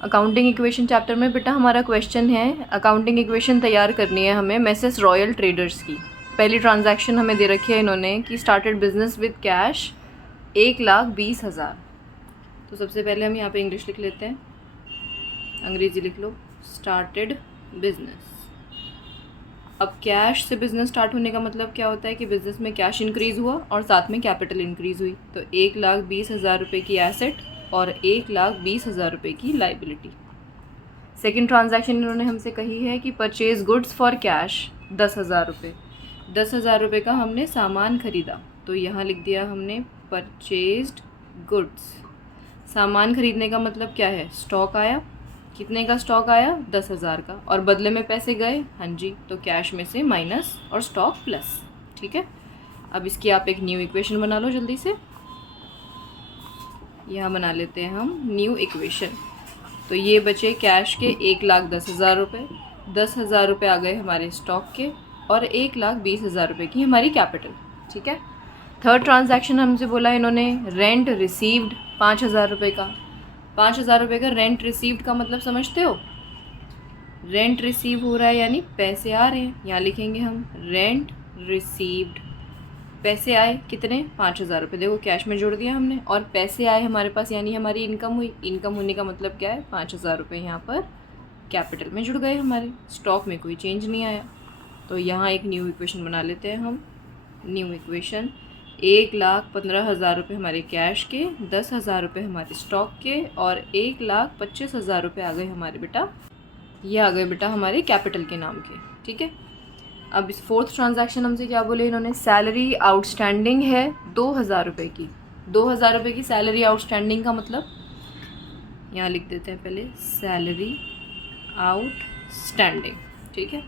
Accounting equation chapter में बेटा हमारा क्वेश्चन है, अकाउंटिंग इक्वेशन तैयार करनी है हमें मिसेस रॉयल ट्रेडर्स की। पहली ट्रांजैक्शन हमें दे रखी है इन्होंने कि स्टार्टेड बिजनेस विद कैश 1,20,000। तो सबसे पहले हम यहाँ पे इंग्लिश लिख लेते हैं, अंग्रेज़ी लिख लो, स्टार्टेड बिजनेस। अब कैश से बिज़नेस स्टार्ट होने का मतलब क्या होता है कि बिज़नेस में कैश इंक्रीज़ हुआ और साथ में कैपिटल इंक्रीज़ हुई। तो 1,20,000 रुपये की एसेट और 1,20,000 रुपये की लाइबिलिटी। सेकेंड ट्रांजैक्शन इन्होंने हमसे कही है कि परचेज़ गुड्स फॉर कैश 10,000 रुपये। 10,000 रुपये का हमने सामान ख़रीदा, तो यहाँ लिख दिया हमने परचेज्ड गुड्स। सामान ख़रीदने का मतलब क्या है, स्टॉक आया। कितने का स्टॉक आया, 10,000 का, और बदले में पैसे गए, हाँ जी, तो कैश में से माइनस और स्टॉक प्लस। ठीक है, अब इसकी आप एक न्यू इक्वेशन बना लो जल्दी से। यहाँ बना लेते हैं हम न्यू इक्वेशन। तो ये बचे कैश के 1,10,000 रुपये, 10,000 रुपये आ गए हमारे स्टॉक के, और 1,20,000 रुपये की हमारी कैपिटल। ठीक है, थर्ड ट्रांजैक्शन हमसे बोला इन्होंने रेंट रिसीव्ड 5,000 रुपये का। 5,000 रुपये का रेंट रिसीव्ड का मतलब समझते हो, रेंट रिसीव हो रहा है यानी पैसे आ रहे हैं। यहाँ लिखेंगे हम रेंट रिसीव्ड, पैसे आए कितने, 5,000 रुपये। देखो कैश में जोड़ दिया हमने और पैसे आए हमारे पास, यानी हमारी इनकम हुई। इनकम होने का मतलब क्या है, 5,000 रुपये यहाँ पर कैपिटल में जुड़ गए हमारे, स्टॉक में कोई चेंज नहीं आया। तो यहाँ एक न्यू इक्वेशन बना लेते हैं हम। न्यू इक्वेशन, 1,15,000 रुपये हमारे कैश के, 10,000 रुपये हमारे स्टॉक के, और 1,25,000 रुपये आ गए हमारे बेटा, ये आ गए बेटा हमारे कैपिटल के नाम के। ठीक है, अब इस फोर्थ ट्रांजैक्शन हमसे क्या बोले इन्होंने, सैलरी आउटस्टैंडिंग है 2,000 रुपये की। 2,000 रुपये की सैलरी आउटस्टैंडिंग का मतलब, यहाँ लिख देते हैं पहले सैलरी आउटस्टैंडिंग। ठीक है,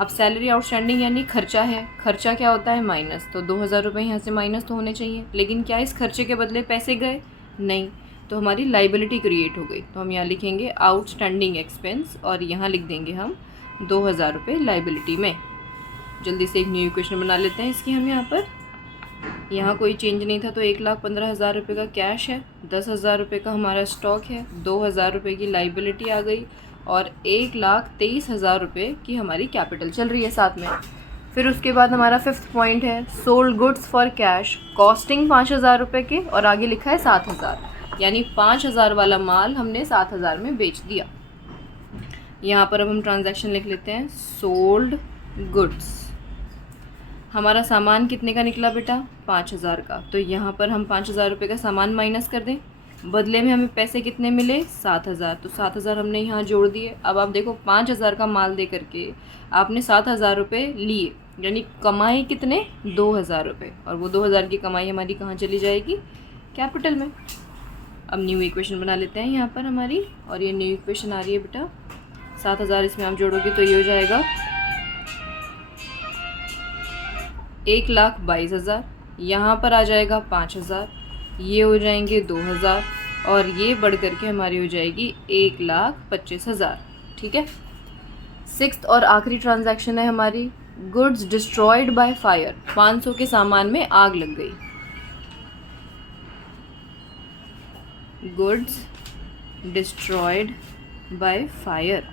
अब सैलरी आउटस्टैंडिंग यानी खर्चा है। खर्चा क्या होता है, माइनस। तो 2,000 रुपये यहाँ से माइनस तो होने चाहिए, लेकिन क्या इस खर्चे के बदले पैसे गए, नहीं, तो हमारी लाइबिलिटी क्रिएट हो गई। तो हम यहाँ लिखेंगे आउटस्टैंडिंग एक्सपेंस, और यहाँ लिख देंगे हम 2,000 रुपये लाइबिलिटी में। जल्दी से एक न्यू इक्वेशन बना लेते हैं इसकी हम। यहाँ पर यहाँ कोई चेंज नहीं था, तो 1,15,000 रुपये का कैश है, 10,000 रुपये का हमारा स्टॉक है, 2,000 रुपये की लाइबिलिटी आ गई, और 1,23,000 रुपये की हमारी कैपिटल चल रही है साथ में। फिर उसके बाद हमारा फिफ्थ पॉइंट है sold goods for cash costing 5,000 रुपये के, और आगे लिखा है 7,000, यानी 5,000 वाला माल हमने 7,000 में बेच दिया। यहाँ पर अब हम ट्रांजैक्शन लिख लेते हैं सोल्ड गुड्स। हमारा सामान कितने का निकला बेटा, 5,000 का। तो यहाँ पर हम 5,000 रुपये का सामान माइनस कर दें, बदले में हमें पैसे कितने मिले, 7,000। तो 7,000 हमने यहाँ जोड़ दिए। अब आप देखो 5,000 का माल दे करके आपने 7,000 रुपये लिए, यानी कमाई कितने, 2,000 रुपये, और वो 2,000 की कमाई हमारी कहाँ चली जाएगी, कैपिटल में। अब न्यू इक्वेशन बना लेते हैं यहाँ पर हमारी, और ये न्यू इक्वेशन आ रही है बेटा, 7,000 इसमें आप जोड़ोगे तो ये हो जाएगा 1,22,000, यहाँ पर आ जाएगा 5,000, ये हो जाएंगे 2,000, और ये बढ़ करके हमारी हो जाएगी 1,25,000। ठीक है, सिक्स्थ और आखिरी ट्रांजैक्शन है हमारी गुड्स डिस्ट्रॉयड बाय फायर। 500 के सामान में आग लग गई, गुड्स डिस्ट्रॉयड बाय फायर।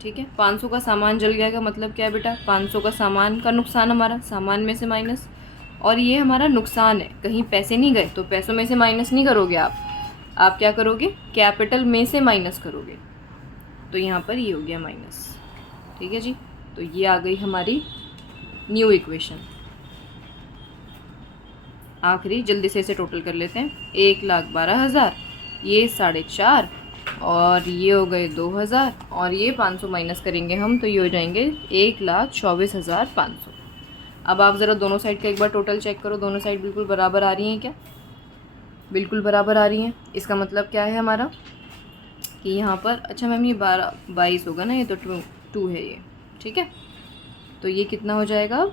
ठीक है, 500 का सामान जल गया का मतलब क्या है बेटा, 500 का सामान का नुकसान, हमारा सामान में से माइनस, और ये हमारा नुकसान है, कहीं पैसे नहीं गए। तो पैसों में से माइनस नहीं करोगे आप क्या करोगे, कैपिटल में से माइनस करोगे। तो यहाँ पर ये हो गया माइनस। ठीक है जी, तो ये आ गई हमारी न्यू इक्वेशन। आखिरी जल्दी से इसे टोटल कर लेते हैं, 1,12,000, ये 4.5, और ये हो गए 2,000, और ये 500 माइनस करेंगे हम, तो ये हो जाएंगे 1,24,500। अब आप ज़रा दोनों साइड का एक बार टोटल चेक करो, दोनों साइड बिल्कुल बराबर आ रही हैं क्या, बिल्कुल बराबर आ रही हैं। इसका मतलब क्या है हमारा कि यहाँ पर, अच्छा मैम ये 22 होगा ना, ये तो 2 है ये। ठीक है, तो ये कितना हो जाएगा,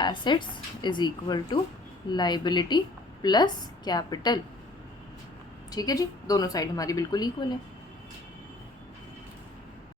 assets is equal to liability plus capital. ठीक है जी, दोनों साइड हमारी बिल्कुल इक्वल है।